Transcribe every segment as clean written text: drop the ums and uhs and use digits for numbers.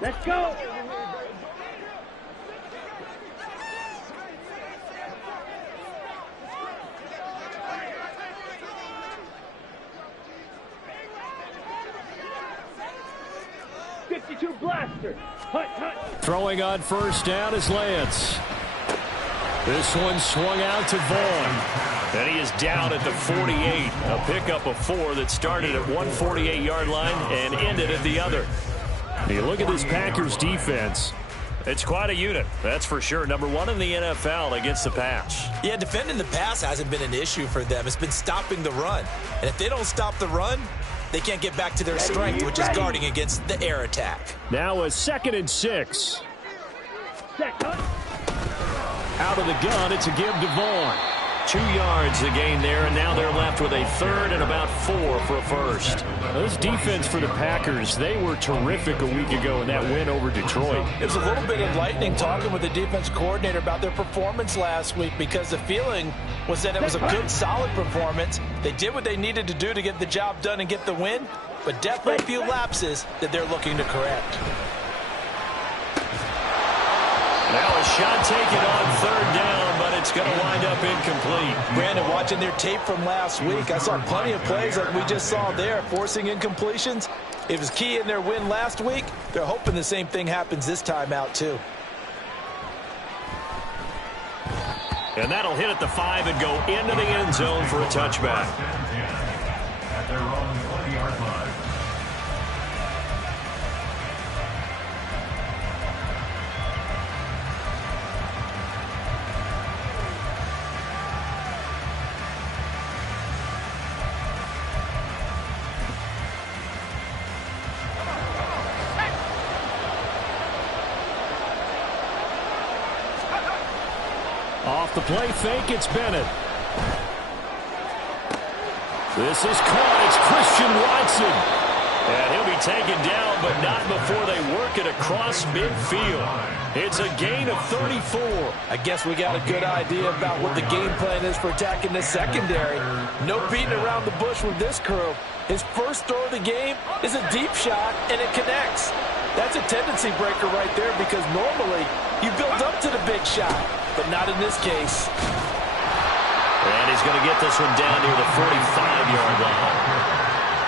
Let's go. Blaster. Hut, hut. Throwing on first down is Lance. This one swung out to Vaughn. And he is down at the 48. A pickup of 4 that started at one 48-yard line and ended at the other. You look at this Packers defense. It's quite a unit, that's for sure. Number 1 in the NFL against the pass. Yeah, defending the pass hasn't been an issue for them. It's been stopping the run. And if they don't stop the run, they can't get back to their strength, which is guarding against the air attack. Now a 2nd and 6. Out of the gun, it's a give to Vaughn. 2 yards the gain there, and now they're left with a 3rd and about 4 for a first. This defense for the Packers, they were terrific a week ago in that win over Detroit. It was a little bit enlightening talking with the defense coordinator about their performance last week, because the feeling was that it was a good, solid performance. They did what they needed to do to get the job done and get the win, but definitely a few lapses that they're looking to correct. Now a shot taken on 3rd down, but it's going to wind up incomplete. Brandon, watching their tape from last week, I saw plenty of plays like we just saw there, forcing incompletions. It was key in their win last week. They're hoping the same thing happens this time out, too. And that'll hit at the 5 and go into the end zone for a touchback. At their own 20-yard line. Off the play fake, it's Bennett. This is caught. It's Christian Watson. And he'll be taken down, but not before they work it across midfield. It's a gain of 34. I guess we got a good idea about what the game plan is for attacking this secondary. No beating around the bush with this crew. His first throw of the game is a deep shot, and it connects. That's a tendency breaker right there, because normally you build up to the big shot, but not in this case. And he's going to get this one down near the 45-yard line.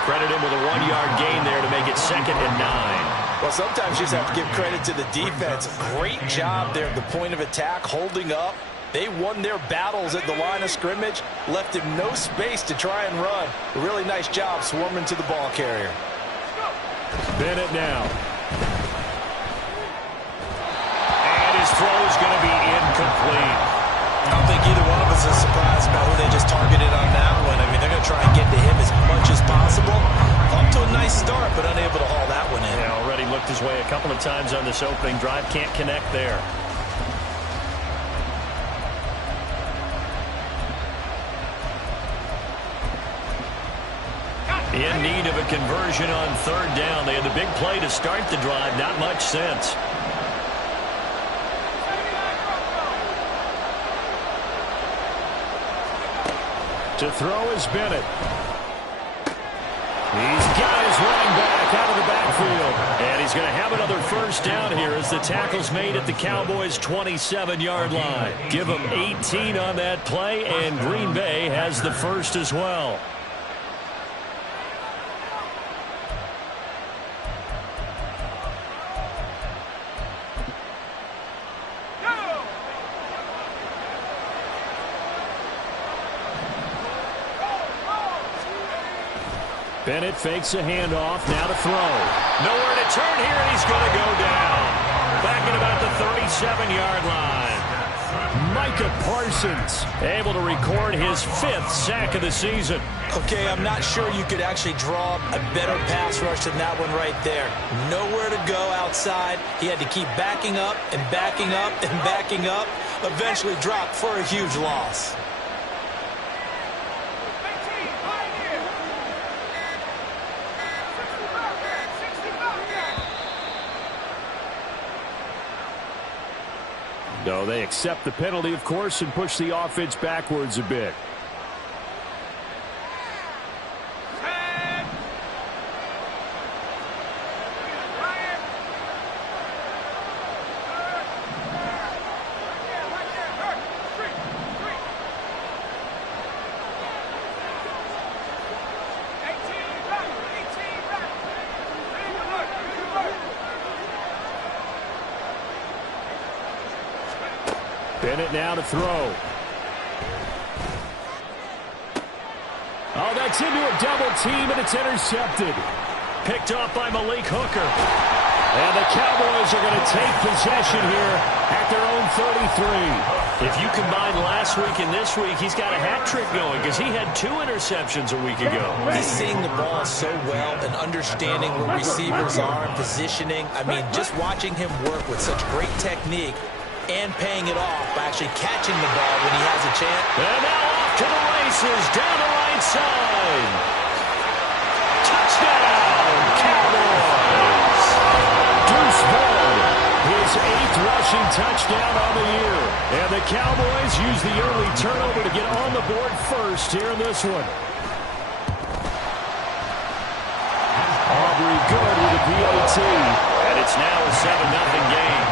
Credit him with a 1-yard gain there to make it 2nd and 9. Well, sometimes you just have to give credit to the defense. Great job there at the point of attack, holding up. They won their battles at the line of scrimmage, left him no space to try and run. A really nice job swarming to the ball carrier. Bennett now. And his throw is going to be incomplete. I don't think either one of us is surprised about who they just targeted on that one. I mean, they're going to try and get to him as much as possible. Up to a nice start, but unable to haul that one in. Yeah, already looked his way a couple of times on this opening drive. Can't connect there. In need of a conversion on 3rd down. They had the big play to start the drive. Not much sense. To throw is Bennett. He's got his running back out of the backfield. And he's going to have another first down here as the tackle's made at the Cowboys' 27-yard line. Give them 18 on that play, and Green Bay has the first as well. Bennett fakes a handoff, now to throw. Nowhere to turn here, and he's going to go down. Back at about the 37-yard line. Micah Parsons able to record his 5th sack of the season. Okay, I'm not sure you could actually draw a better pass rush than that one right there. Nowhere to go outside. He had to keep backing up and backing up and backing up. Eventually dropped for a huge loss. No, they accept the penalty, of course, and push the offense backwards a bit. Bennett now to throw. Oh, that's into a double team, and it's intercepted. Picked off by Malik Hooker. And the Cowboys are going to take possession here at their own 33. If you combine last week and this week, he's got a hat trick going because he had 2 interceptions a week ago. He's seeing the ball so well and understanding where receivers are and positioning. I mean, just watching him work with such great technique and paying it off by actually catching the ball when he has a chance. And now off to the races, down the right side. Touchdown, Cowboys! Deuce Vaughn, his 8th rushing touchdown on the year. And the Cowboys use the early turnover to get on the board first here in this one. Aubrey good with a PAT. And it's now a 7-0 game.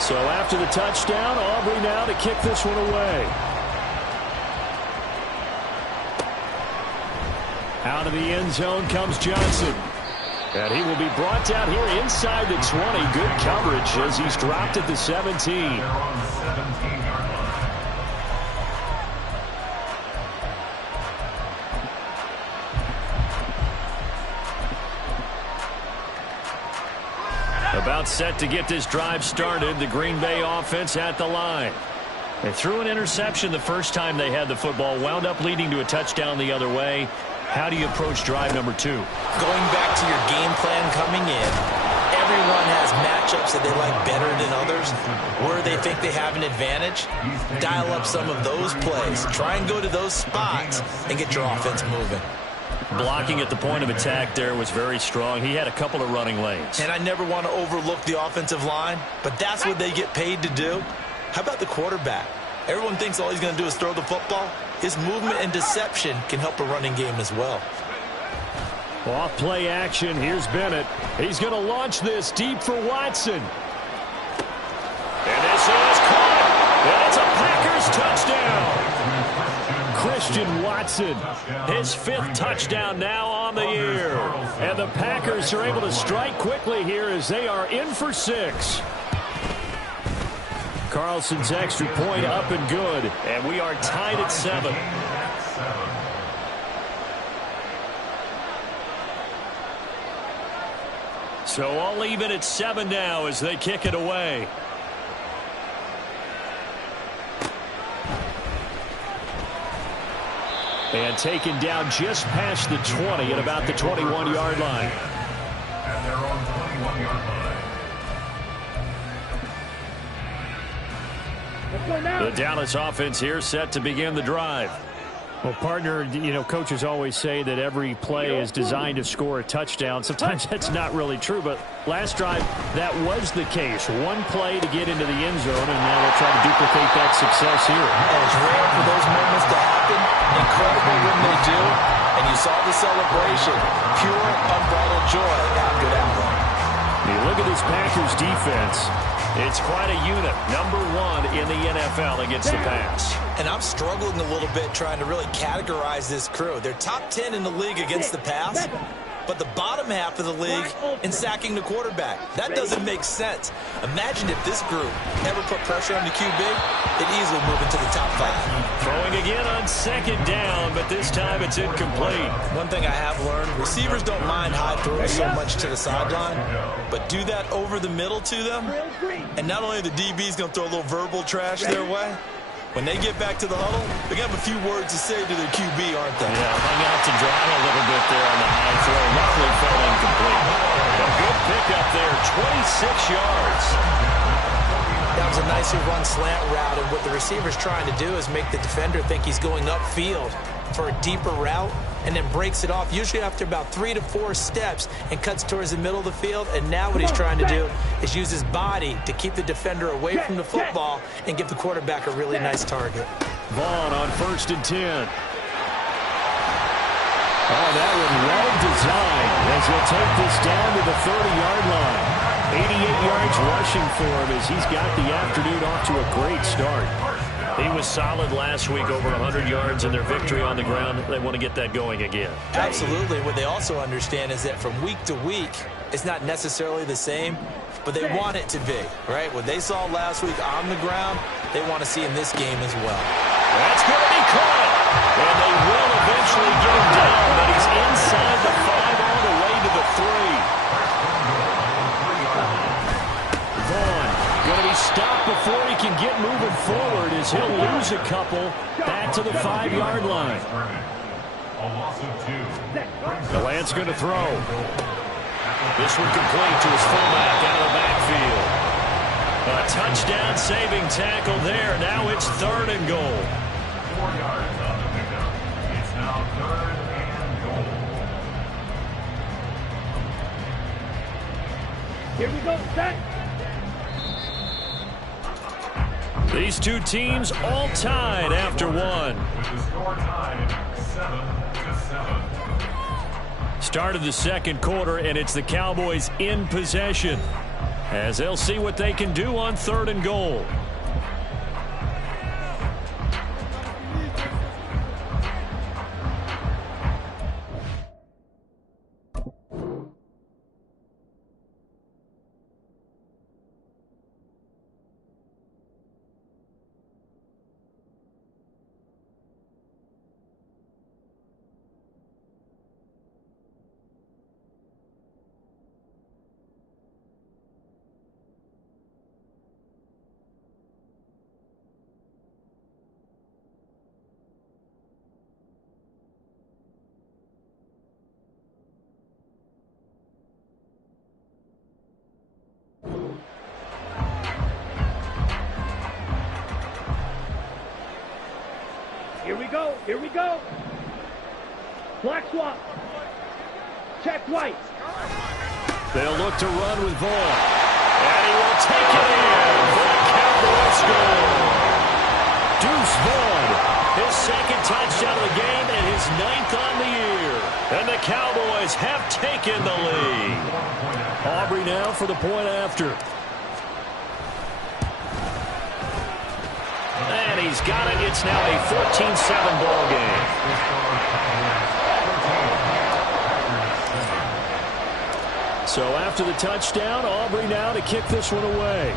So after the touchdown, Aubrey now to kick this one away. Out of the end zone comes Johnson. And he will be brought down here inside the 20. Good coverage as he's dropped at the 17. They're on the 17-yard line. About set to get this drive started. The Green Bay offense at the line. They threw an interception the first time they had the football. Wound up leading to a touchdown the other way. How do you approach drive number 2? Going back to your game plan coming in, everyone has matchups that they like better than others. Where they think they have an advantage, dial up some of those plays. Try and go to those spots and get your offense moving. Blocking at the point of attack there was very strong. He had a couple of running lanes. And I never want to overlook the offensive line, but that's what they get paid to do. How about the quarterback? Everyone thinks all he's going to do is throw the football. His movement and deception can help a running game as well. Off play action. Here's Bennett. He's going to launch this deep for Watson. And this is caught. And it's a Packers touchdown. Christian Watson, his 5th touchdown now on the year. And the Packers are able to strike quickly here as they are in for 6. Carlson's extra point up and good. And we are tied at 7. So all even at 7 now as they kick it away. And taken down just past the 20 at about the 21-yard line. And they're on the 21-yard line. The Dallas offense here set to begin the drive. Well, partner, you know, coaches always say that every play is designed to score a touchdown. Sometimes that's not really true, but last drive, that was the case. One play to get into the end zone, and now they'll try to duplicate that success here. And it's rare for those moments to happen. Incredible when they do. And you saw the celebration. Pure, unbridled joy after that one. You look at this Packers defense. It's quite a unit. Number 1 in the NFL against the pass. And I'm struggling a little bit trying to really categorize this crew. They're top 10 in the league against the pass, but the bottom half of the league in sacking the quarterback. That doesn't make sense. Imagine if this group ever put pressure on the QB, they'd easily move into the top 5. Throwing again on 2nd down, but this time it's incomplete. One thing I have learned, receivers don't mind high throws so much to the sideline, but do that over the middle to them, and not only are the DBs going to throw a little verbal trash their way, when they get back to the huddle, they're going to have a few words to say to their QB, aren't they? Yeah, hung out to dry a little bit there on the high throw. Luckily fell incomplete. A good pickup there, 26 yards. That was a nicely run slant route, and what the receiver's trying to do is make the defender think he's going upfield for a deeper route, and then breaks it off, usually after about 3 to 4 steps, and cuts towards the middle of the field. And now what he's trying to do is use his body to keep the defender away from the football and give the quarterback a really nice target. Vaughn on 1st and 10. Oh, that one well designed as he'll take this down to the 30-yard line. 88 yards rushing for him as he's got the afternoon off to a great start. He was solid last week, over 100 yards in their victory on the ground. They want to get that going again. Absolutely. What they also understand is that from week to week, it's not necessarily the same, but they want it to be, right? What they saw last week on the ground, they want to see in this game as well. That's going to be caught. And they will eventually get him down, but he's inside the 5 all the way to the 3. Vaughn going to be stopped before he can get moving forward as he'll lose a couple back to the 5-yard line. Galant's going to throw. This one complete to his fullback out of the backfield. A touchdown saving tackle there. Now it's 3rd and goal. 4 yards on the pickup. It's now 3rd and goal. Here we go, set. These two teams all tied after one. With the score tied 7-7. Start of the second quarter, and it's the Cowboys in possession as they'll see what they can do on 3rd and goal. Here we go. Here we go. Black swap. Check white. They'll look to run with Vaughn. And he will take it in for the Cowboys score. Deuce Vaughn, his 2nd touchdown of the game and his 9th on the year. And the Cowboys have taken the lead. Aubrey now for the point after. And he's got it. It's now a 14-7 ball game. So after the touchdown, Aubrey now to kick this one away.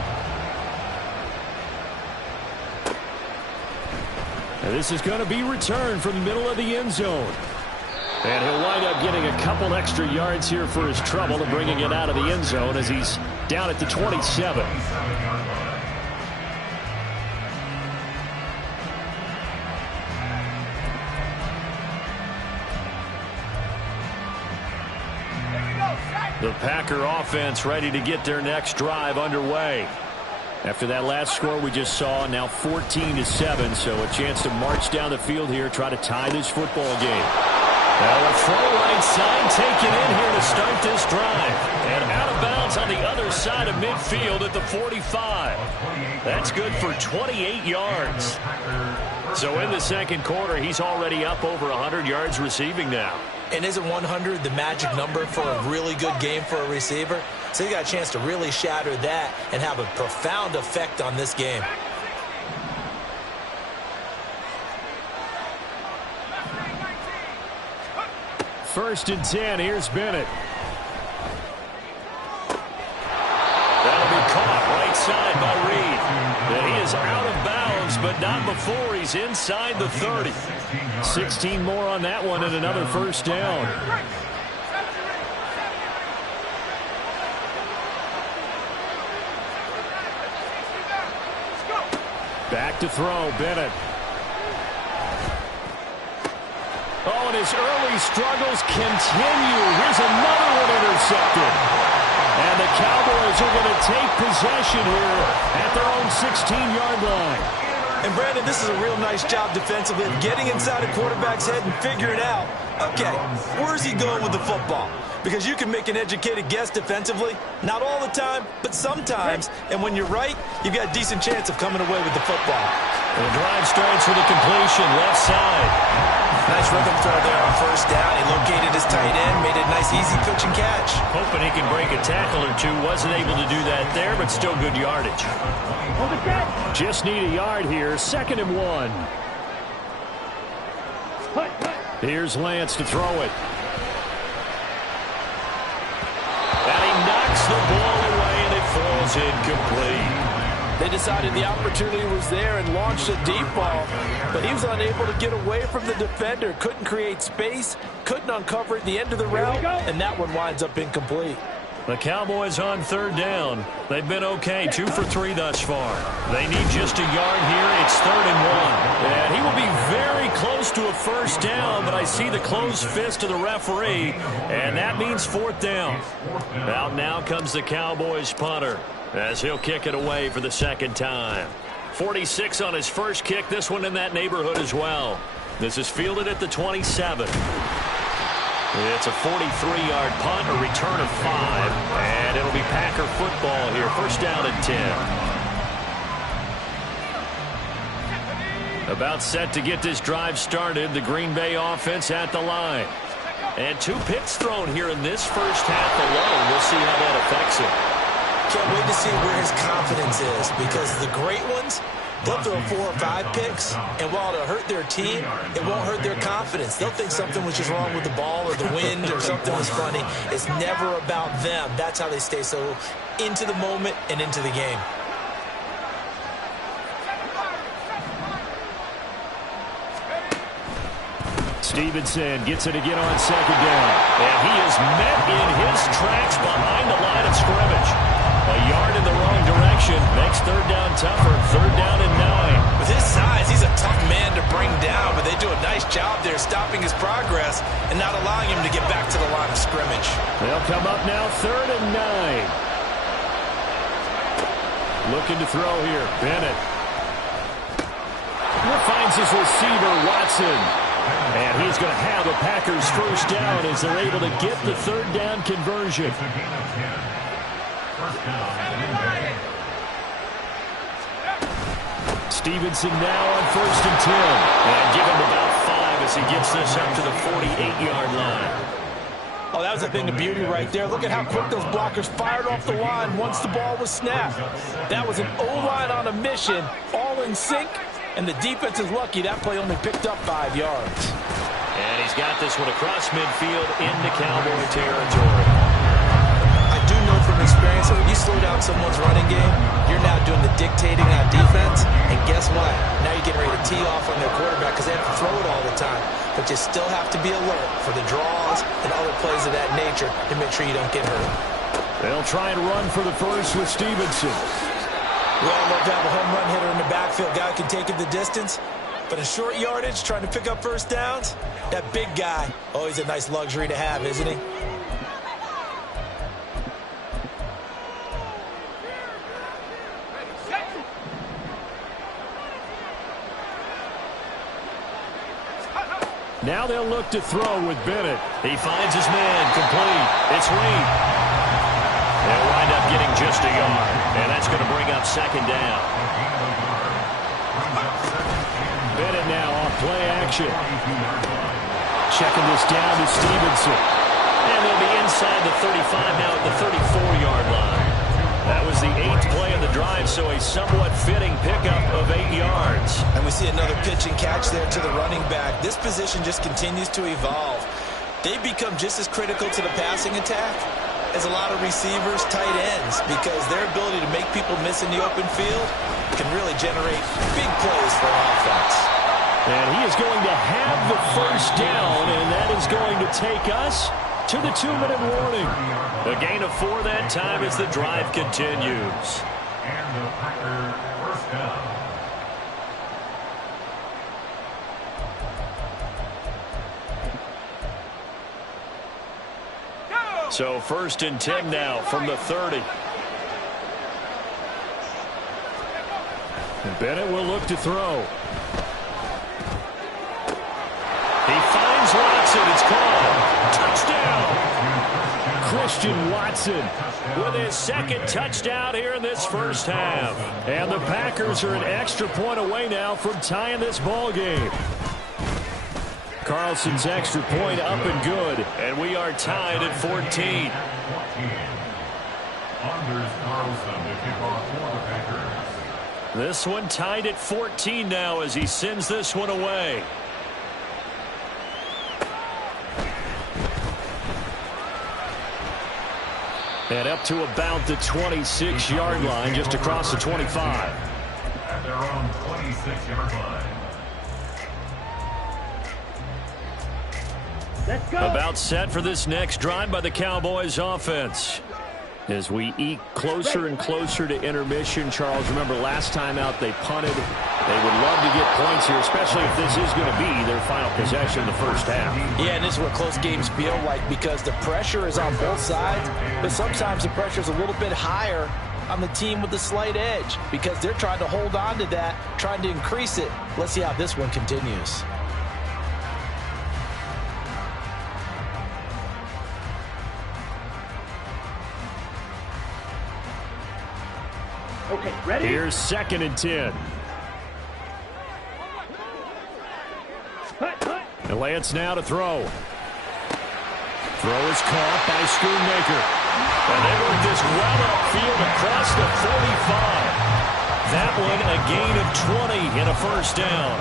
And this is going to be returned from the middle of the end zone. And he'll wind up getting a couple extra yards here for his trouble and bringing it out of the end zone as he's down at the 27. The Packer offense ready to get their next drive underway. After that last score we just saw, now 14-7, so a chance to march down the field here, try to tie this football game. Now a throw right side taken in here to start this drive. And out of bounds on the other side of midfield at the 45. That's good for 28 yards. So in the second quarter, he's already up over 100 yards receiving now. And isn't 100 the magic number for a really good game for a receiver? So you got a chance to really shatter that and have a profound effect on this game. First and 10, here's Bennett. That'll be caught right side by Reed. And he is out of bounds, but not before he's inside the 30. 16 more on that one and another first down. Back to throw, Bennett. Oh, and his early struggles continue. Here's another one intercepted. And the Cowboys are going to take possession here at their own 16-yard line. And, Brandon, this is a real nice job defensively of getting inside a quarterback's head and figuring out, okay, where's he going with the football? Because you can make an educated guess defensively, not all the time, but sometimes. And when you're right, you've got a decent chance of coming away with the football. And the drive starts with a completion, left side. Nice rhythm throw there on first down. He located his tight end, made it a nice, easy pitch and catch. Hoping he he can break a tackle or two. Wasn't able to do that there, but still good yardage. Just need a yard here. 2nd and 1. Here's Lance to throw it. And he knocks the ball away, and it falls incomplete. They decided the opportunity was there and launched a deep ball, but he was unable to get away from the defender. Couldn't create space, couldn't uncover at the end of the route, and that one winds up incomplete. The Cowboys on 3rd down. They've been okay, 2 for 3 thus far. They need just a yard here. It's 3rd and 1. And he will be very close to a 1st down, but I see the closed fist of the referee, and that means 4th down. Out now comes the Cowboys punter, as he'll kick it away for the 2nd time. 46 on his first kick, this one in that neighborhood as well. This is fielded at the 27. It's a 43-yard punt, a return of 5, and it'll be Packer football here. 1st down and 10. About set to get this drive started, the Green Bay offense at the line. And 2 picks thrown here in this first half alone. We'll see how that affects him. Can't wait to see where his confidence is, because the great ones, they'll throw 4 or 5 picks, and while it'll hurt their team, it won't hurt their confidence. They'll think something was just wrong with the ball or the wind or something was funny. It's never about them. That's how they stay so into the moment and into the game. Stevenson gets it again on 2nd down. And he is met in his tracks behind the line of scrimmage. A yard in the wrong direction makes 3rd down tougher. 3rd down and 9. With his size, he's a tough man to bring down, but they do a nice job there stopping his progress and not allowing him to get back to the line of scrimmage. They'll come up now 3rd and 9. Looking to throw here. Bennett. Finds his receiver, Watson. And he's going to have the Packers 1st down as they're able to get the 3rd down conversion. Stevenson now on 1st and 10. And give him about 5 as he gets this up to the 48-yard line. Oh, that was a thing of beauty right there. Look at how quick those blockers fired off the line once the ball was snapped. That was an O-line on a mission, all in sync, and the defense is lucky that play only picked up 5 yards. And he's got this one across midfield into Cowboy territory. I do know from experience that when you slow down someone's running game, you're now doing the dictating on defense, and guess what? Now you're getting ready to tee off on their quarterback because they have to throw it all the time. But you still have to be alert for the draws and other plays of that nature to make sure you don't get hurt. They'll try and run for the first with Stevenson. We all love to have a home run hitter in the backfield. Guy who can take it the distance. But in short yardage, trying to pick up 1st downs, that big guy, always a nice luxury to have, isn't he? Now they'll look to throw with Bennett. He finds his man, complete. It's Reed. They'll wind up getting just a yard, and that's going to bring up 2nd down. Bennett now off play action. Checking this down to Stevenson. And they'll be inside the 35 now at the 34-yard line. That was the 8th play of the drive, so a somewhat fitting pickup of 8 yards. And we see another pitch and catch there to the running back. This position just continues to evolve. They become just as critical to the passing attack as a lot of receivers, tight ends, because their ability to make people miss in the open field can really generate big plays for an offense. And he is going to have the 1st down, and that is going to take us to the 2-minute warning. A gain of 4 that time as the drive continues. And the Packer 1st down. So 1st and 10 now from the 30. And Bennett will look to throw. He finds Watson. It's caught. Touchdown. Christian Watson with his 2nd touchdown here in this first half. And the Packers are an extra point away now from tying this ball game. Carlson's extra point up and good. And we are tied at 14. 14. Anders Carlson to kick off for the Packers. This one tied at 14 now as he sends this one away. And up to about the 26-yard line, just across the 25. At their own 26-yard line. Let's go. About set for this next drive by the Cowboys offense. As we eke closer and closer to intermission, Charles, remember last time out they punted. They would love to get points here, especially if this is going to be their final possession in the first half. Yeah, and this is what close games feel like because the pressure is on both sides, but sometimes the pressure is a little bit higher on the team with the slight edge because they're trying to hold on to that, trying to increase it. Let's see how this one continues. Okay, ready? Here's 2nd and 10. And Lance now to throw. Throw is caught by Schoonmaker. And they work this well upfield across the 45. That one a gain of 20 and a first down.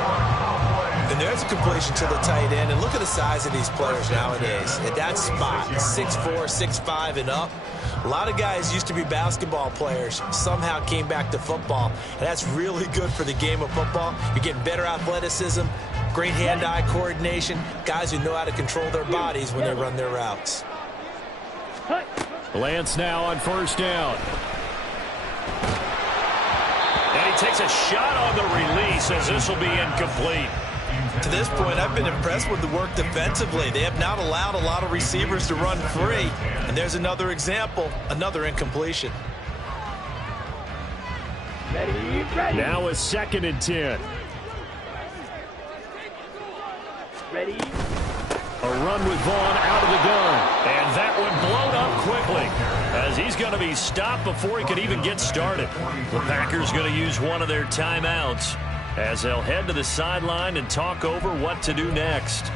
And there's a completion to the tight end. And look at the size of these players nowadays. At that spot, 6'4", 6'5", and up. A lot of guys used to be basketball players, somehow came back to football. And that's really good for the game of football. You're getting better athleticism, great hand-eye coordination, guys who know how to control their bodies when they run their routes. Lance now on first down. And he takes a shot on the release as this will be incomplete. To this point, I've been impressed with the work defensively. They have not allowed a lot of receivers to run free. And there's another example, another incompletion. Ready, ready. Now a 2nd and 10. Ready. A run with Vaughn out of the gun. And that one blown up quickly as he's going to be stopped before he could even get started. The Packers going to use one of their timeouts as they'll head to the sideline and talk over what to do next.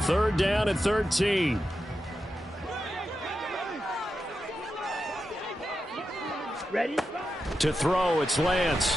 Third down and 13. Ready. To throw, it's Lance.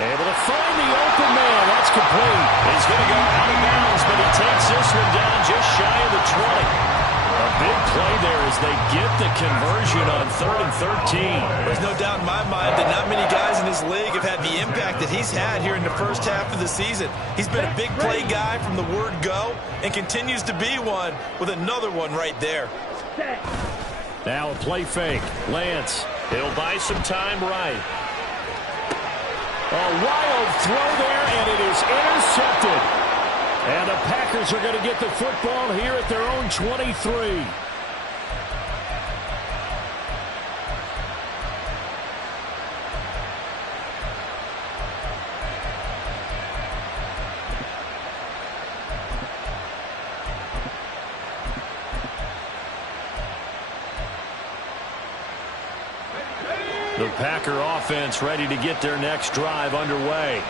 Able to find the open man. That's complete. He's going to go out of bounds, but he takes this one down just shy of the 20. A big play there as they get the conversion on 3rd and 13. There's no doubt in my mind that not many guys in this league have had the impact that he's had here in the first half of the season. He's been a big play guy from the word go and continues to be one with another one right there. Now a play fake. Lance. He'll buy some time right. A wild throw there, and it is intercepted. And the Packers are going to get the football here at their own 23. The Packer offense ready to get their next drive underway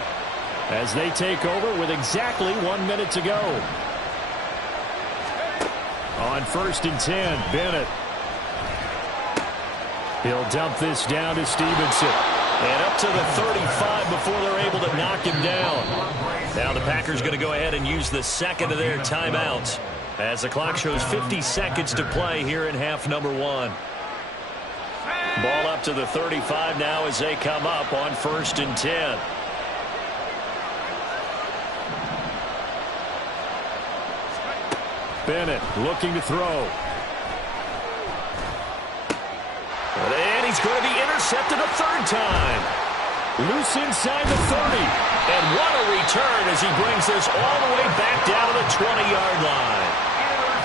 as they take over with exactly 1 minute to go. On 1st and 10, Bennett. He'll dump this down to Stevenson. And up to the 35 before they're able to knock him down. Now the Packers going to go ahead and use the second of their timeouts as the clock shows 50 seconds to play here in half number 1. Ball up to the 35 now as they come up on 1st and 10. Bennett looking to throw. And he's going to be intercepted a 3rd time. Loose inside the 30. And what a return as he brings this all the way back down to the 20-yard line.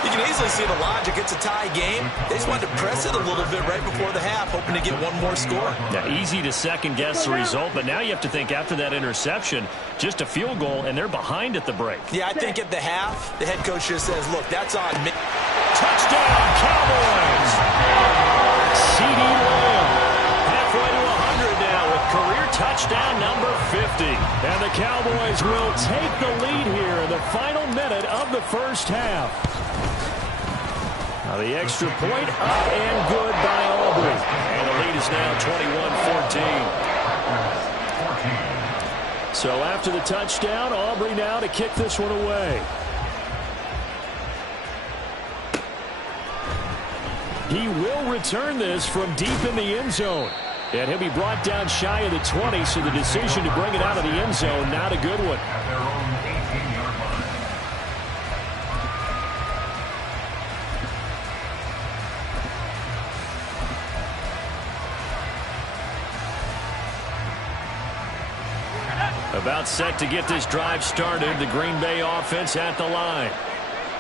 You can easily see the logic. It's a tie game. They just wanted to press it a little bit right before the half, hoping to get one more score. Now, easy to second-guess the result, but now you have to think after that interception, just a field goal, and they're behind at the break. Yeah, I think at the half, the head coach just says, look, that's on me. Touchdown, Cowboys! Cowboys will take the lead here in the final minute of the first half. Now the extra point up and good by Aubrey. And the lead is now 21-14. So after the touchdown, Aubrey now to kick this one away. He will return this from deep in the end zone. And he'll be brought down shy of the 20, so the decision to bring it out of the end zone, not a good one. At their own 18-yard line. About set to get this drive started, the Green Bay offense at the line.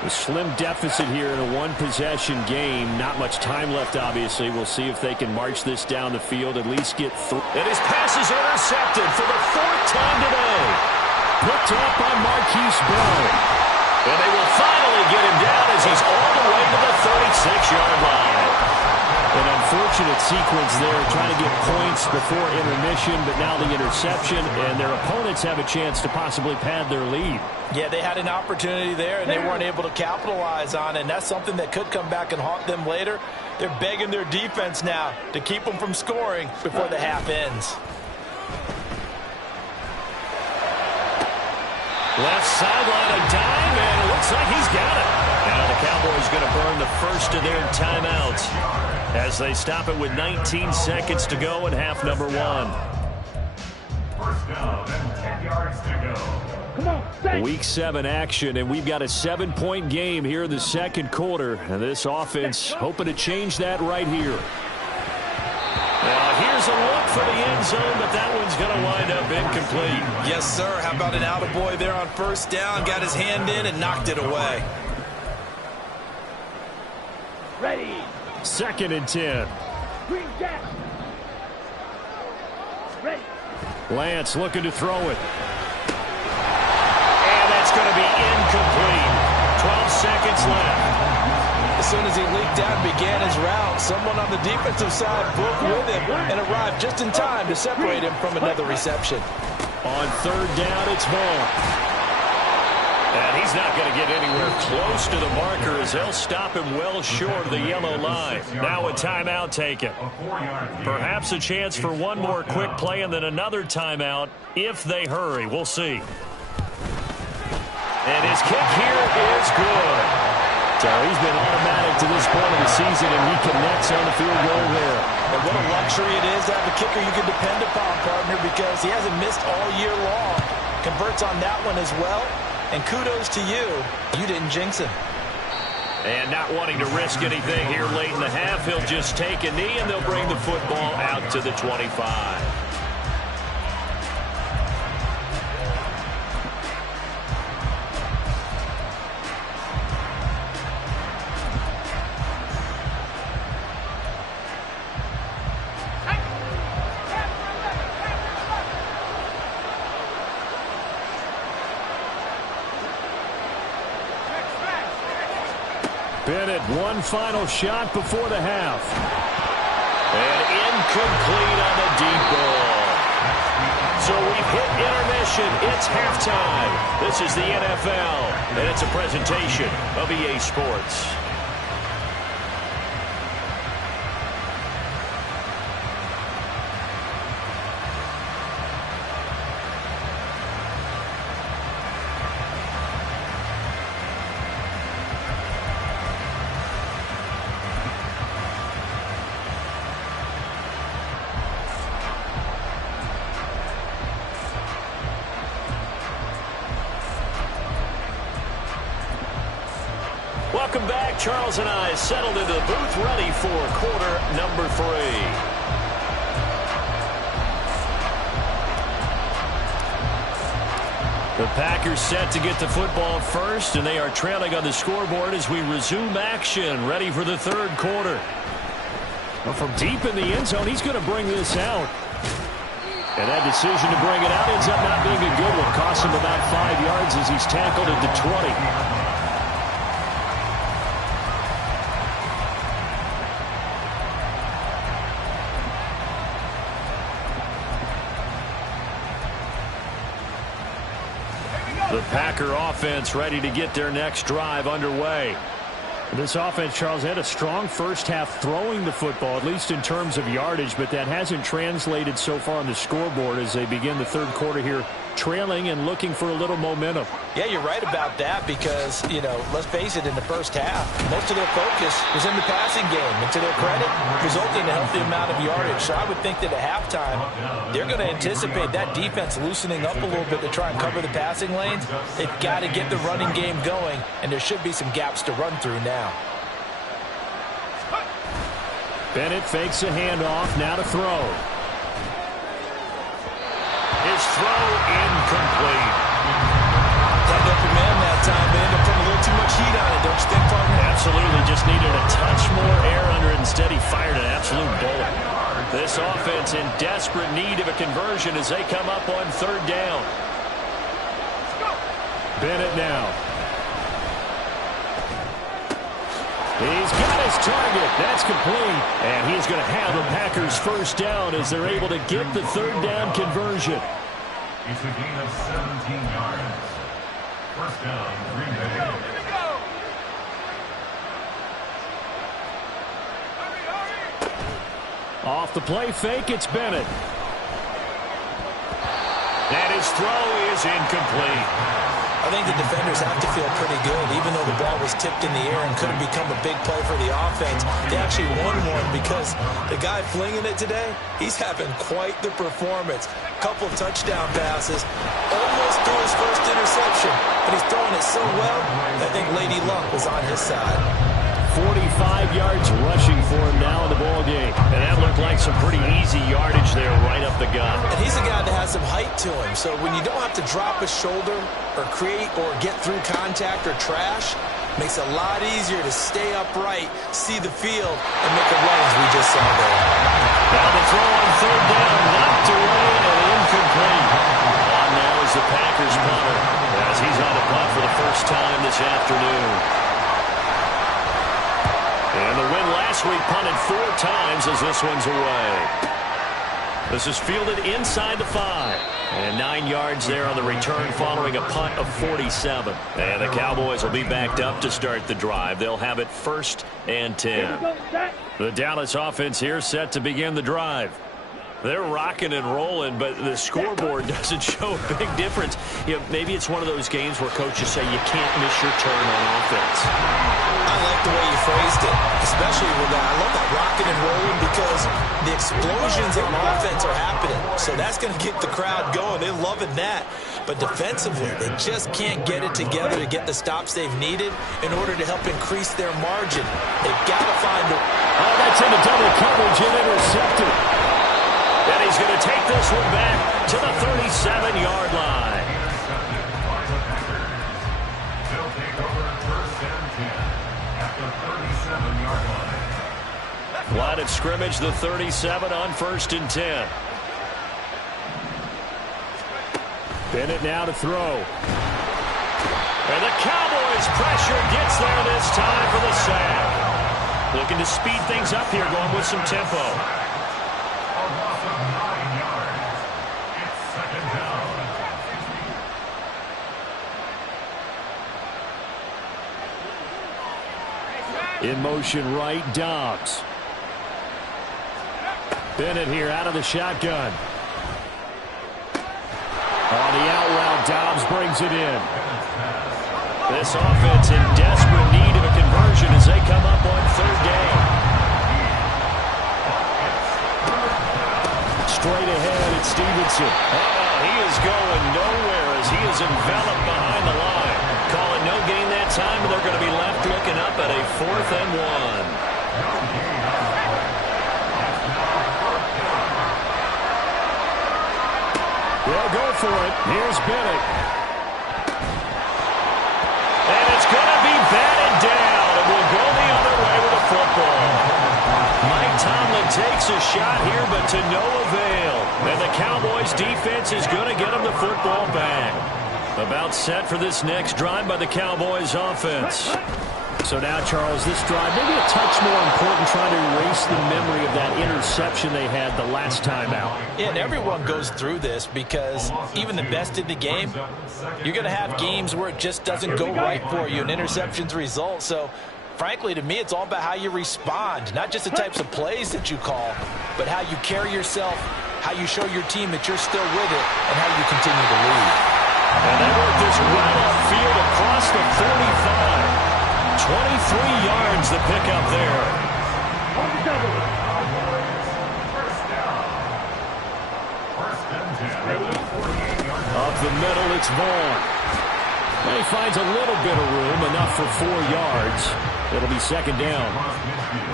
A slim deficit here in a one-possession game. Not much time left, obviously. We'll see if they can march this down the field, at least get through. And his pass is intercepted for the fourth time today. Picked up by Marquise Bell. And they will finally get him down as he's all the way to the 36-yard line. An unfortunate sequence there, trying to get points before intermission, but now the interception, and their opponents have a chance to possibly pad their lead. Yeah, they had an opportunity there, and they weren't able to capitalize on it, and that's something that could come back and haunt them later. They're begging their defense now to keep them from scoring before the half ends. Left sideline, a dime, and it looks like he's got it. Now the Cowboys going to burn the first of their timeouts as they stop it with 19 seconds to go in half number one. First down and 10 yards to go. Come on, stay. Week 7 action, and we've got a 7-point game here in the second quarter. And this offense hoping to change that right here. Now here's a look for the end zone, but that one's going to wind up incomplete. Yes, sir. How about an attaboy there on first down? Got his hand in and knocked it away. Ready. 2nd and 10. Green Jack. Ready. Lance looking to throw it. And that's going to be incomplete. 12 seconds left. As soon as he leaked out and began his route, someone on the defensive side broke with him and arrived just in time to separate him from another reception. On 3rd down, it's Vaughn. And he's not going to get anywhere close to the marker as they'll stop him well short of the yellow line. Now a timeout taken. Perhaps a chance for one more quick play and then another timeout if they hurry. We'll see. And his kick here is good. So he's been automatic to this point of the season, and he connects on the field goal there. And what a luxury it is to have a kicker you can depend upon, partner, because he hasn't missed all year long. Converts on that one as well. And kudos to you. You didn't jinx him. And not wanting to risk anything here late in the half, he'll just take a knee, and they'll bring the football out to the 25. Bennett, one final shot before the half. And incomplete on the deep ball. So we've hit intermission. It's halftime. This is the NFL, and it's a presentation of EA Sports. Welcome back. Charles and I settled into the booth, ready for quarter number 3. The Packers set to get the football first, and they are trailing on the scoreboard as we resume action, ready for the third quarter. Well, from deep in the end zone, he's going to bring this out. And that decision to bring it out ends up not being a good one. Costs him about 5 yards as he's tackled at the 20. The Packer offense ready to get their next drive underway. This offense, Charles, had a strong first half throwing the football, at least in terms of yardage, but that hasn't translated so far on the scoreboard as they begin the third quarter here, trailing and looking for a little momentum. Yeah, you're right about that because, let's face it, in the first half, most of their focus was in the passing game. And to their credit, resulting in a healthy amount of yardage. So I would think that at halftime, they're going to anticipate that defense loosening up a little bit to try and cover the passing lanes. They've got to get the running game going, and there should be some gaps to run through now. Bennett fakes a handoff, now to throw. His throw incomplete. Had upper man that time, but ended up putting a little too much heat on it, don't you think, partner? Absolutely, just needed a touch more air under it. Instead, he fired an absolute bullet. This offense in desperate need of a conversion as they come up on third down. Bennett now. He's got his target. That's complete. And he's going to have the Packers first down as they're able to get the third down conversion. It's a gain of 17 yards. First down, Green Bay. Off the play fake, it's Bennett. And his throw is incomplete. I think the defenders have to feel pretty good. Even though the ball was tipped in the air and could have become a big play for the offense, they actually won one because the guy flinging it today, he's having quite the performance. Couple touchdown passes, almost threw his first interception, but he's throwing it so well, I think Lady Luck was on his side. 45 yards rushing for him now in the ball game. And that looked like some pretty easy yardage there right up the gut. And he's a guy that has some height to him, so when you don't have to drop a shoulder or create or get through contact or trash, makes it a lot easier to stay upright, see the field, and make a run as we just saw there. Now the throw on third down, knocked away and incomplete. On now is the Packers punter as he's on a punt for the first time this afternoon. And the win last week punted 4 times as this one's away. This is fielded inside the 5. And 9 yards there on the return following a punt of 47. And the Cowboys will be backed up to start the drive. They'll have it 1st and 10. The Dallas offense here set to begin the drive. They're rocking and rolling, but the scoreboard doesn't show a big difference. Maybe it's one of those games where coaches say you can't miss your turn on offense. I like the way you phrased it, especially with that. I love that rocking and rolling because the explosions on offense are happening. So that's going to get the crowd going. They're loving that. But defensively, they just can't get it together to get the stops they've needed in order to help increase their margin. They've got to find a... Oh, that's into double coverage and intercepted. And he's going to take this one back to the 37-yard line. They'll take over 1st and 10 at the 37-yard line. Line of scrimmage, the 37 on 1st and 10. Bennett now to throw. And the Cowboys pressure gets there this time for the sack. Looking to speed things up here, going with some tempo. In motion right, Dobbs. Bennett here out of the shotgun. On the out route, Dobbs brings it in. This offense in desperate need of a conversion as they come up on third down. Straight ahead, it's Stevenson. He is going nowhere as he is enveloped behind the line. Calling no gain that time, but they're going to be left looking up at a 4th and 1. They'll go for it. Here's Bennett. And it's going to be batted down, and we'll go the other way with the football. Mike Tomlin takes a shot here, but to no avail. And the Cowboys defense is going to get him the football back. About set for this next drive by the Cowboys offense. So now, Charles, this drive maybe a touch more important, trying to erase the memory of that interception they had the last time out. Yeah, and everyone goes through this because even the best in the game, you're going to have games where it just doesn't go right for you, and interceptions result. So, frankly, to me, it's all about how you respond, not just the types of plays that you call, but how you carry yourself, how you show your team that you're still with it, and how you continue to lead. And they work this right upfield across the 45. 23 yards the pickup there. On the double. Up the middle, it's Vaughn. And he finds a little bit of room, enough for 4 yards. It'll be second down.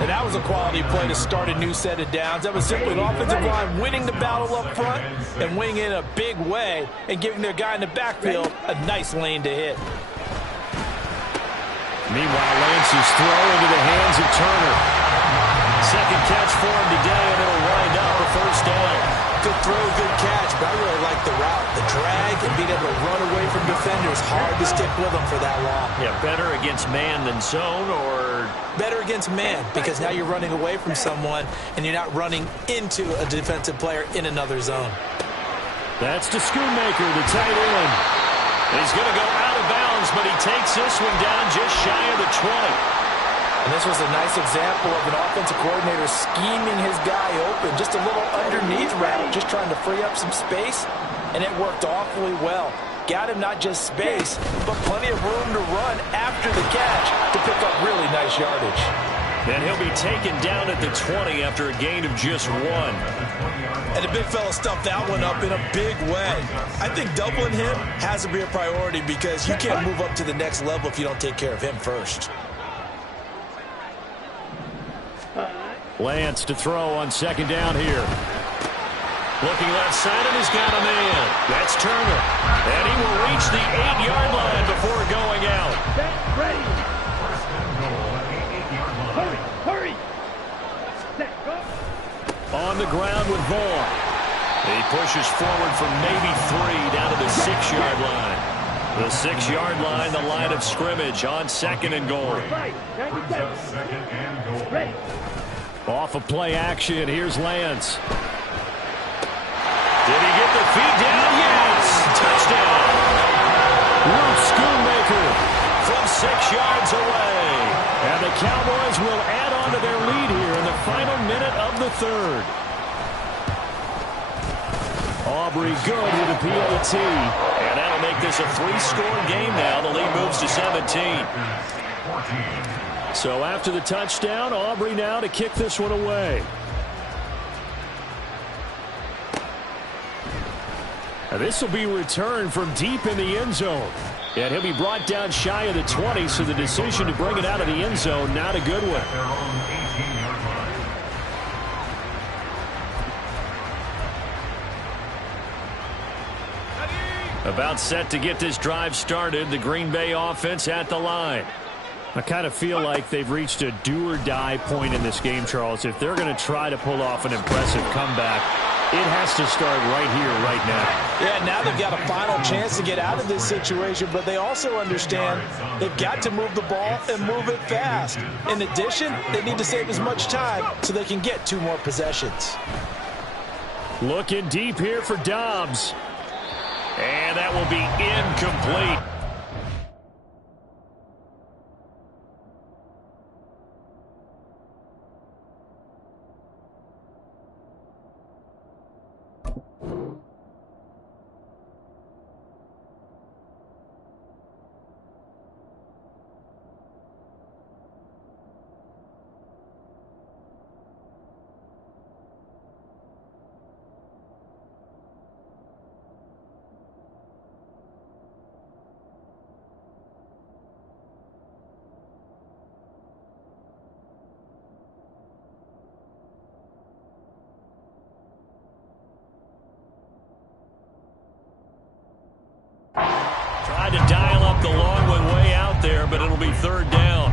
And that was a quality play to start a new set of downs. That was simply an offensive line winning the battle up front and winning in a big way and giving their guy in the backfield a nice lane to hit. Meanwhile, Lance's throw into the hands of Turner. Second catch for him today, and it'll wind up a first down. Good throw, good catch, but I really like the route. The drag and being able to run away from defenders. Hard to stick with them for that long. Yeah, better against man than zone, or? Better against man, because now you're running away from someone, and you're not running into a defensive player in another zone. That's to Schoonmaker, the tight end. He's going to go out of bounds, but he takes this one down just shy of the 20. And this was a nice example of an offensive coordinator scheming his guy open. Just a little underneath route, just trying to free up some space, and it worked awfully well. Got him not just space, but plenty of room to run after the catch to pick up really nice yardage. And he'll be taken down at the 20 after a gain of just 1. And the big fella stuffed that one up in a big way. I think doubling him has to be a priority because you can't move up to the next level if you don't take care of him first. Lance to throw on second down here. Looking left side, and he's got a man. That's Turner. And he will reach the 8-yard line before going out. Set, ready. Hurry, hurry. Set, go. On the ground with Vaughn. He pushes forward from maybe 3 down to the 6-yard line. The 6-yard line, the line of scrimmage on second and goal. Right, 97. Second and goal. Ready. Off of play action, here's Lance. Did he get the feet down? Yes! Touchdown! Luke Schoonmaker From 6 yards away. And the Cowboys will add on to their lead here in the final minute of the third. Aubrey good with a PAT. And that'll make this a 3-score game now. The lead moves to 17. So after the touchdown, Aubrey now to kick this one away. Now this will be returned from deep in the end zone. And he'll be brought down shy of the 20, so the decision to bring it out of the end zone, not a good one. About set to get this drive started. The Green Bay offense at the line. I kind of feel like they've reached a do-or-die point in this game, Charles. If they're going to try to pull off an impressive comeback, it has to start right here, right now. Yeah, now they've got a final chance to get out of this situation, but they also understand they've got to move the ball and move it fast. In addition, they need to save as much time so they can get 2 more possessions. Looking deep here for Dobbs. And that will be incomplete. Tried to dial up the long one way out there, but it'll be 3rd down.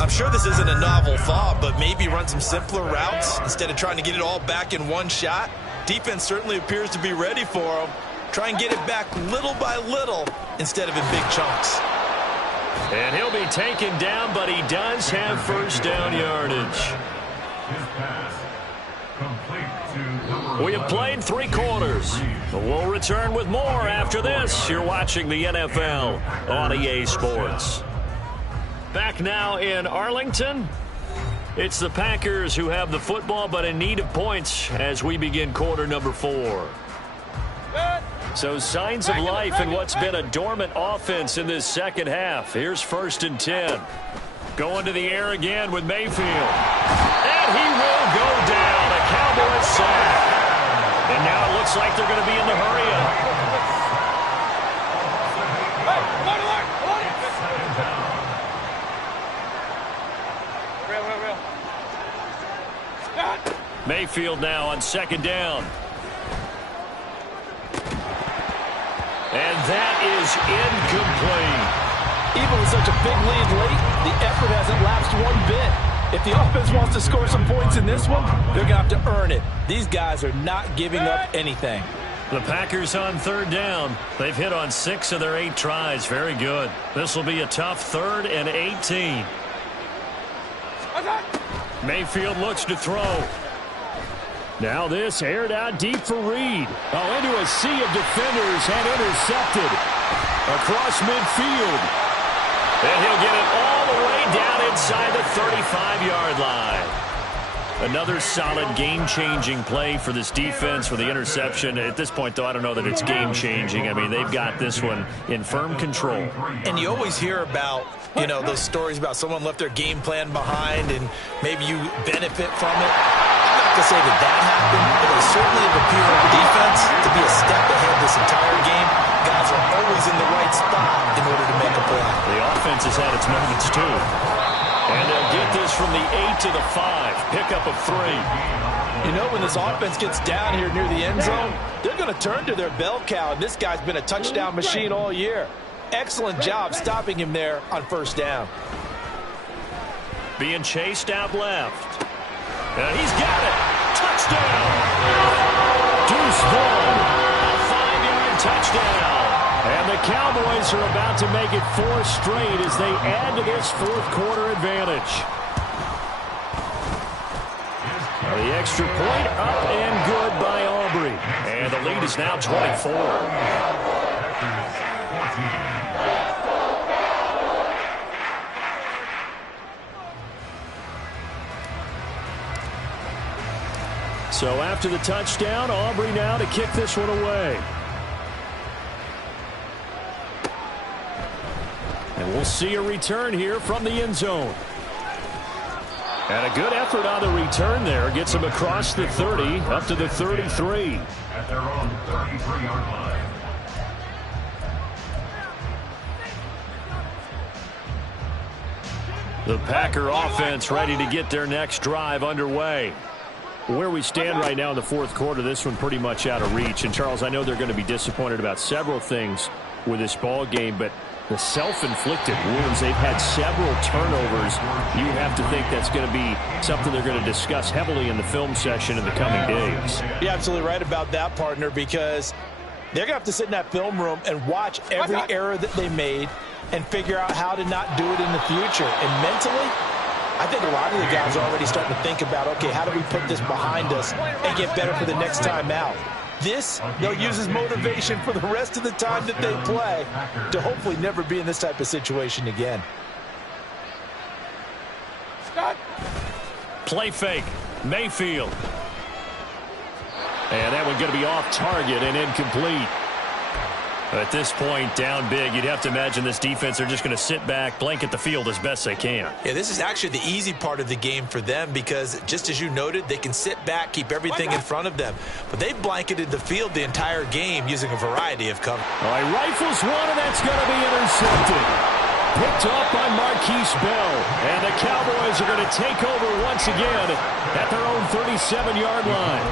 I'm sure this isn't a novel thought, but maybe run some simpler routes instead of trying to get it all back in one shot. Defense certainly appears to be ready for them. Try and get it back little by little instead of in big chunks. And he'll be taken down, but he does have first down yardage. His pass complete to number We have played 3 quarters. We'll return with more after this. You're watching the NFL on EA Sports. Back now in Arlington. It's the Packers who have the football, but in need of points as we begin quarter number 4. So signs of life in what's been a dormant offense in this second half. Here's 1st and 10. Going to the air again with Mayfield. And he will go down. A Cowboys sack. And now it looks like they're going to be in the hurry-up. Mayfield now on 2nd down. And that is incomplete. Even with such a big lead late, the effort hasn't lapsed one bit. If the offense wants to score some points in this one, they're going to have to earn it. These guys are not giving up anything. The Packers on 3rd down. They've hit on 6 of their 8 tries. Very good. This will be a tough 3rd and 18. Mayfield looks to throw. Now this aired out deep for Reed. Oh, into a sea of defenders and intercepted across midfield. And he'll get it all the way down inside the 35-yard line. Another solid game-changing play for this defense with the interception. At this point, though, I don't know that it's game-changing. I mean, they've got this one in firm control. And you always hear about, you know, those stories about someone left their game plan behind and maybe you benefit from it. I'm not going to say that that happened, but they certainly have appeared on defense to be a step ahead this entire game. Guys are always in the right spot in order to make a play. The offense has had its moments, too. And they'll get this from the 8 to the 5. Pickup of 3. You know, when this offense gets down here near the end zone, they're going to turn to their bell cow, and this guy's been a touchdown machine all year. Excellent job stopping him there on 1st down. Being chased out left. And he's got it. Touchdown. Deuce Vaughn. A 5-yard touchdown. And the Cowboys are about to make it 4 straight as they add to this 4th quarter advantage. The extra point up and good by Aubrey. And the lead is now 24. So after the touchdown, Aubrey now to kick this one away. And we'll see a return here from the end zone. And a good effort on the return there. Gets him across the 30, up to the 33. At their own 33-yard line. The Packer offense ready to get their next drive underway. Where we stand right now in the 4th quarter, this one pretty much out of reach. And, Charles, I know they're going to be disappointed about several things with this ball game, but the self-inflicted wounds, they've had several turnovers. You have to think that's going to be something they're going to discuss heavily in the film session in the coming days. You're absolutely right about that, partner, because they're going to have to sit in that film room and watch every error that they made and figure out how to not do it in the future. And mentally, I think a lot of the guys are already starting to think about, okay, how do we put this behind us and get better for the next time out? This, they'll use as motivation for the rest of the time that they play to hopefully never be in this type of situation again. Play fake. Mayfield. And that one going to be off target and incomplete. At this point, down big, you'd have to imagine this defense are just going to sit back, blanket the field as best they can. Yeah, this is actually the easy part of the game for them because, just as you noted, they can sit back, keep everything in front of them. But they've blanketed the field the entire game using a variety of cover. All right, rifles one, and that's going to be intercepted. Picked off by Marquise Bell. And the Cowboys are going to take over once again at their own 37-yard line.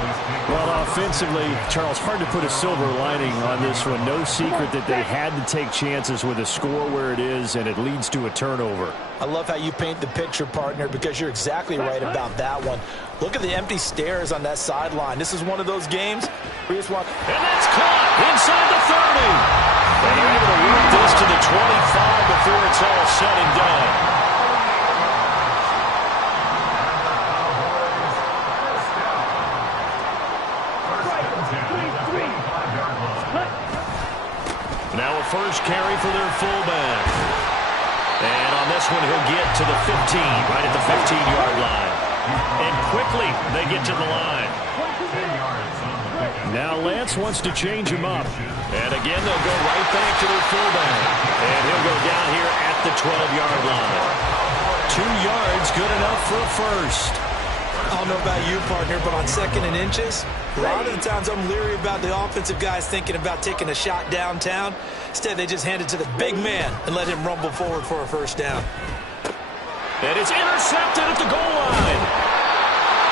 Well, offensively, Charles, hard to put a silver lining on this one. No secret that they had to take chances with a score where it is, and it leads to a turnover. I love how you paint the picture, partner, because you're exactly right about that one. Look at the empty stairs on that sideline. This is one of those games where you just want... And that's caught inside the 30. And they're able to work this to the 25 before it's all said and done. Now a first carry for their fullback. And on this one, he'll get to the 15, right at the 15-yard line. And quickly, they get to the line. Now Lance wants to change him up. And again, they'll go right back to their fullback. And he'll go down here at the 12-yard line. 2 yards, good enough for a first. I don't know about you, partner, but on 2nd and inches, a lot of the times I'm leery about the offensive guys thinking about taking a shot downtown. Instead, they just hand it to the big man and let him rumble forward for a first down. And it's intercepted at the goal line.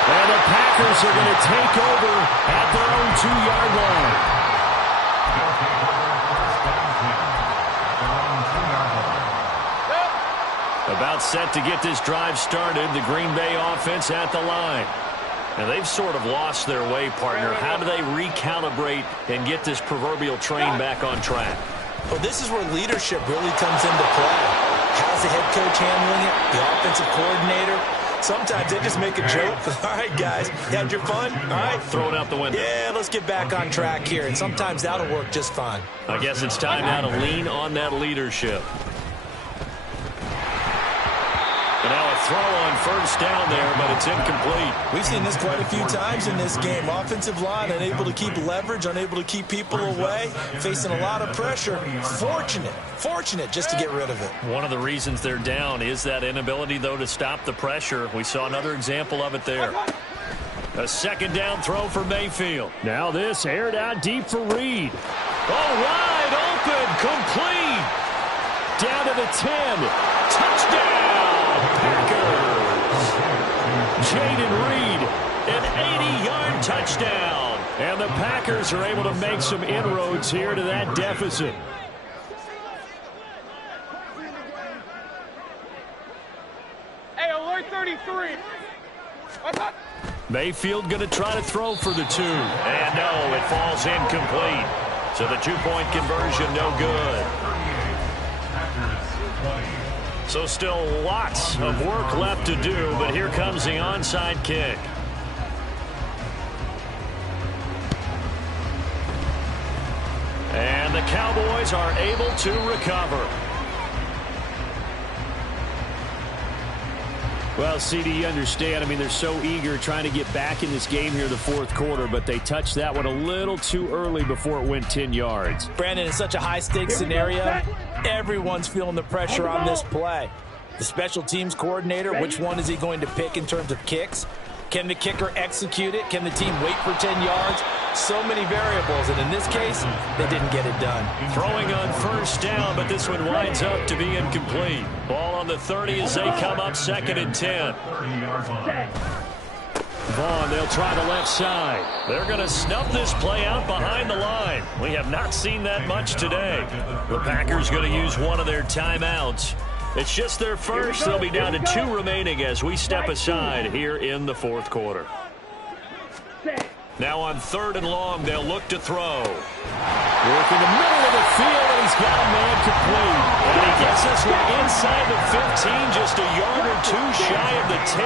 And the Packers are going to take over at their own 2-yard line. About set to get this drive started, the Green Bay offense at the line. Now, they've sort of lost their way, partner. How do they recalibrate and get this proverbial train back on track? Well, this is where leadership really comes into play. How's the head coach handling it? The offensive coordinator? Sometimes they just make a joke. All right, guys, you had your fun? All right. Throw it out the window. Yeah, let's get back on track here. And sometimes that'll work just fine. I guess it's time now to lean on that leadership. And now a throw on first down there, but it's incomplete. We've seen this quite a few times in this game. Offensive line unable to keep leverage, unable to keep people away, facing a lot of pressure. Fortunate just to get rid of it. One of the reasons they're down is that inability, though, to stop the pressure. We saw another example of it there. A 2nd down throw for Mayfield. Now this aired out deep for Reed. Oh, wide open, complete. Down to the 10. Touchdown. Packers. Jaden Reed. An 80-yard touchdown. And the Packers are able to make some inroads here to that deficit. Hey, alert 33. Mayfield going to try to throw for the 2. And no, it falls incomplete. So the 2-point conversion no good. So still lots of work left to do, but here comes the onside kick. And the Cowboys are able to recover. Well, CD, you understand. I mean, they're so eager trying to get back in this game here in the 4th quarter, but they touched that one a little too early before it went 10 yards. Brandon, it's such a high-stakes scenario. Everyone's feeling the pressure on this play. The special teams coordinator, which one is he going to pick in terms of kicks? Can the kicker execute it? Can the team wait for 10 yards? So many variables, and in this case, they didn't get it done. Throwing on first down, but this one winds up to be incomplete. Ball on the 30 as they come up 2nd and 10. Vaughn, they'll try the left side. They're going to snub this play out behind the line. We have not seen that much today. The Packers going to use one of their timeouts. It's just their first. They'll be down to 2 remaining as we step aside here in the 4th quarter. Now on 3rd and long, they'll look to throw. Working the middle of the field, and he's got a man complete. And he gets this one inside the 15, just a yard or 2 shy of the 10.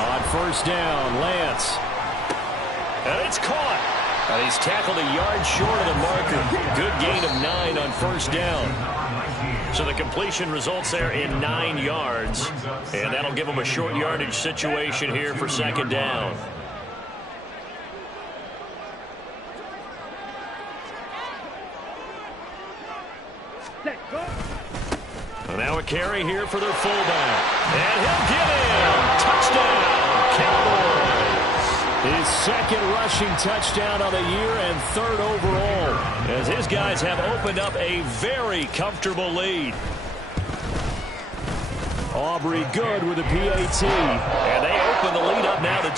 On first down, Lance. And it's caught. And he's tackled a yard short of the marker. Good gain of 9 on first down. So the completion results there in 9 yards. And that'll give them a short yardage situation here for 2nd down. And now a carry here for their fullback. And he'll get in. Touchdown, Cowboys. His 2nd rushing touchdown of the year and 3rd overall. As his guys have opened up a very comfortable lead. Aubrey good with a PAT. And they open the lead up now to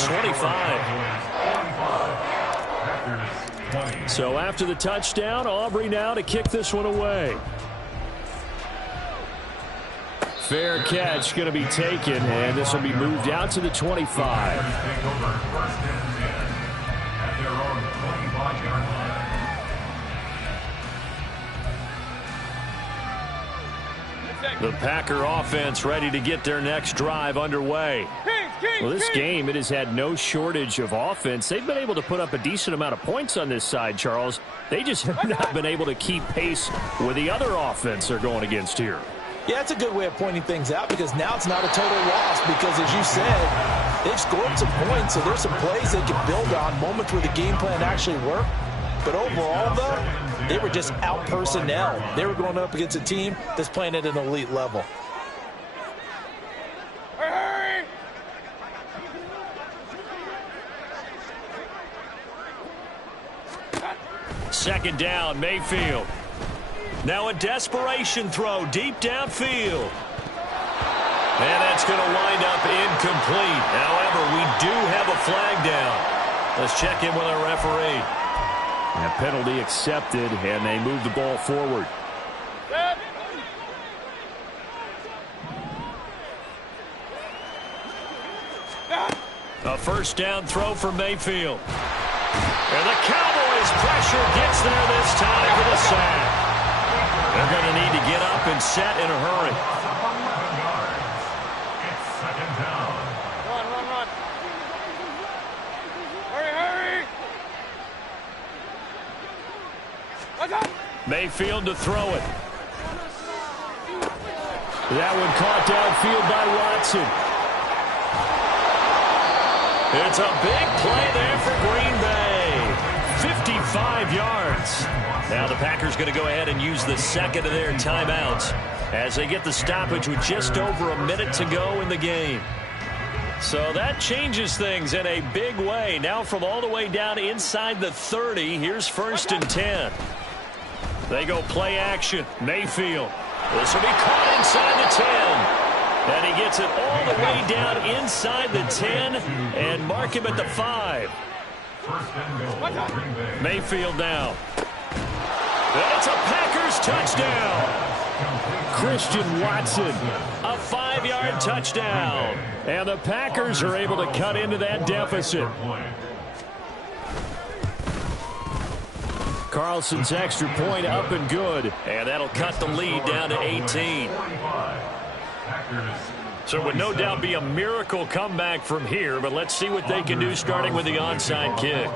25. So after the touchdown, Aubrey now to kick this one away. Fair catch going to be taken, and this will be moved out to the 25. The Packer offense ready to get their next drive underway. Well, this game, it has had no shortage of offense. They've been able to put up a decent amount of points on this side, Charles. They just have not been able to keep pace with the other offense they're going against here. Yeah, that's a good way of pointing things out because now it's not a total loss because, as you said, they've scored some points, so there's some plays they can build on, moments where the game plan actually worked. But overall, though, they were just out personnel. They were going up against a team that's playing at an elite level. Second down, Mayfield. Now a desperation throw deep downfield. And that's going to wind up incomplete. However, we do have a flag down. Let's check in with our referee. And a penalty accepted, and they move the ball forward. A first down throw for Mayfield. And the Cowboys' pressure gets there this time for the sack. They're going to need to get up and set in a hurry. It's second down. Run. Hurry. Let's go. Mayfield to throw it. That one caught downfield by Watson. It's a big play there for Green Bay. 55 yards. Now the Packers going to go ahead and use the second of their timeouts as they get the stoppage with just over a minute to go in the game. So that changes things in a big way. Now from all the way down inside the 30, here's 1st and 10. They go play action. Mayfield. This will be caught inside the 10. And he gets it all the way down inside the 10 and mark him at the 5. Mayfield now. And it's a Packers touchdown. Christian Watson. A 5-yard touchdown. And the Packers are able to cut into that deficit. Carlson's extra point up and good. And that'll cut the lead down to 18. So it would no doubt be a miracle comeback from here, but let's see what they can do starting with the onside kick.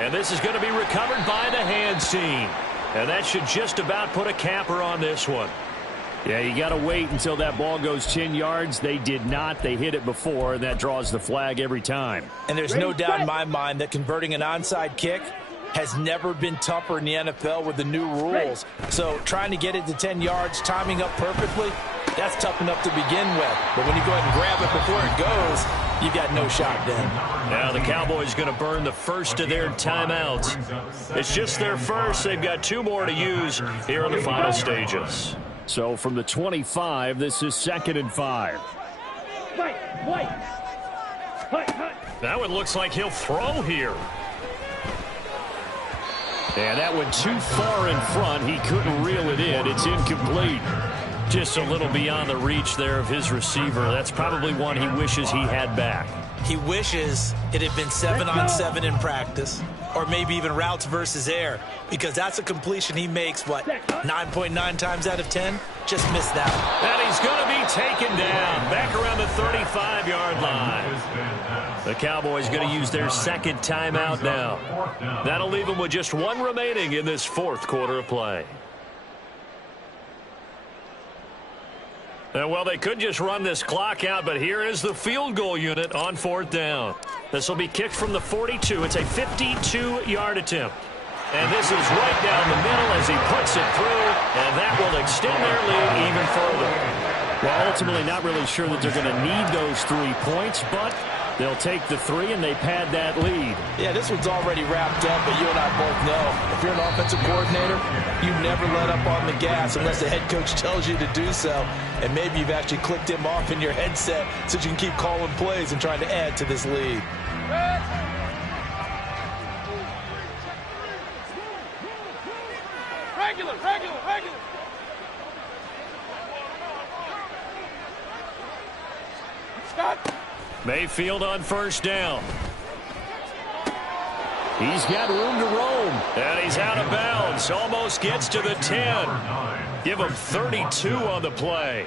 And this is going to be recovered by the hands team. And that should just about put a capper on this one. Yeah, you got to wait until that ball goes 10 yards. They did not. They hit it before, and that draws the flag every time. And there's no doubt in my mind that converting an onside kick has never been tougher in the NFL with the new rules. So trying to get it to 10 yards, timing up perfectly, that's tough enough to begin with. But when you go ahead and grab it before it goes, you got no shot then. Now the Cowboys going to burn the first of their timeouts. It's just their first. They've got 2 more to use here in the final stages. So from the 25, this is 2nd and 5. That one looks like he'll throw here. And that went too far in front. He couldn't reel it in. It's incomplete. Just a little beyond the reach there of his receiver. That's probably one he wishes he had back. He wishes it had been 7-on-7 in practice, or maybe even routes versus air, because that's a completion he makes, 9.9 times out of 10? Just missed that one. And he's going to be taken down back around the 35-yard line. The Cowboys going to use their second timeout now. That'll leave them with just 1 remaining in this 4th quarter of play. And well, they could just run this clock out, but here is the field goal unit on 4th down. This will be kicked from the 42. It's a 52-yard attempt. And this is right down the middle as he puts it through, and that will extend their lead even further. Well, ultimately not really sure that they're going to need those 3 points, but they'll take the 3 and they pad that lead. Yeah, this one's already wrapped up, but you and I both know if you're an offensive coordinator, you never let up on the gas unless the head coach tells you to do so. And maybe you've actually clicked him off in your headset so you can keep calling plays and trying to add to this lead. Regular. Mayfield on 1st down. He's got room to roam. And he's out of bounds. Almost gets to the 10. Give him 32 on the play.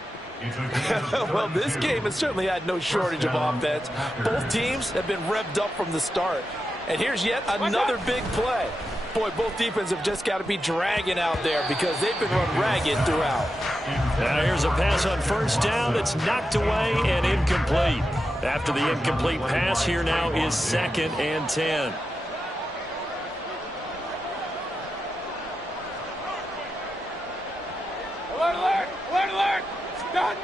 Well, this game has certainly had no shortage of offense. Both teams have been revved up from the start. And here's yet another big play. Boy, both defenses have just got to be dragging out there because they've been run ragged throughout. Now here's a pass on first down that's knocked away and incomplete. After the incomplete pass, here now is 2nd and 10. Alert! Alert! Alert! Done!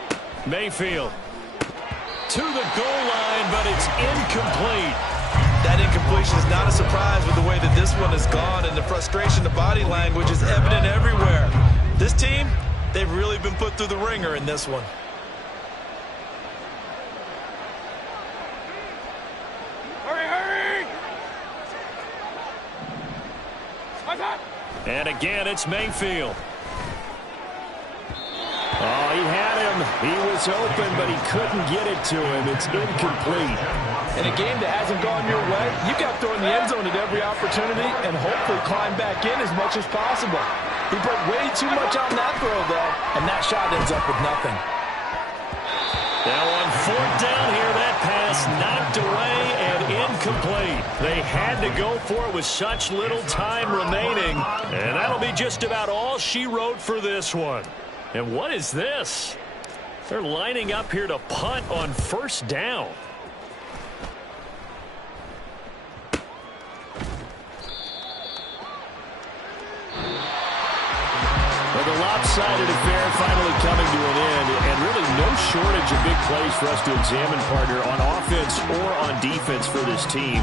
Mayfield to the goal line, but it's incomplete. That incompletion is not a surprise with the way that this one has gone, and the frustration, the body language is evident everywhere. This team, they've really been put through the ringer in this one. Hurry, hurry! And again, it's Mayfield. Oh, he had him. He was open, but he couldn't get it to him. It's incomplete. In a game that hasn't gone your way, you've got to throw in the end zone at every opportunity and hopefully climb back in as much as possible. He put way too much on that throw, though, and that shot ends up with nothing. Now on 4th down here, that pass knocked away and incomplete. They had to go for it with such little time remaining, and that'll be just about all she wrote for this one. And what is this? They're lining up here to punt on 1st down. Well, the lopsided affair finally coming to an end, and really no shortage of big plays for us to examine, partner, on offense or on defense for this team.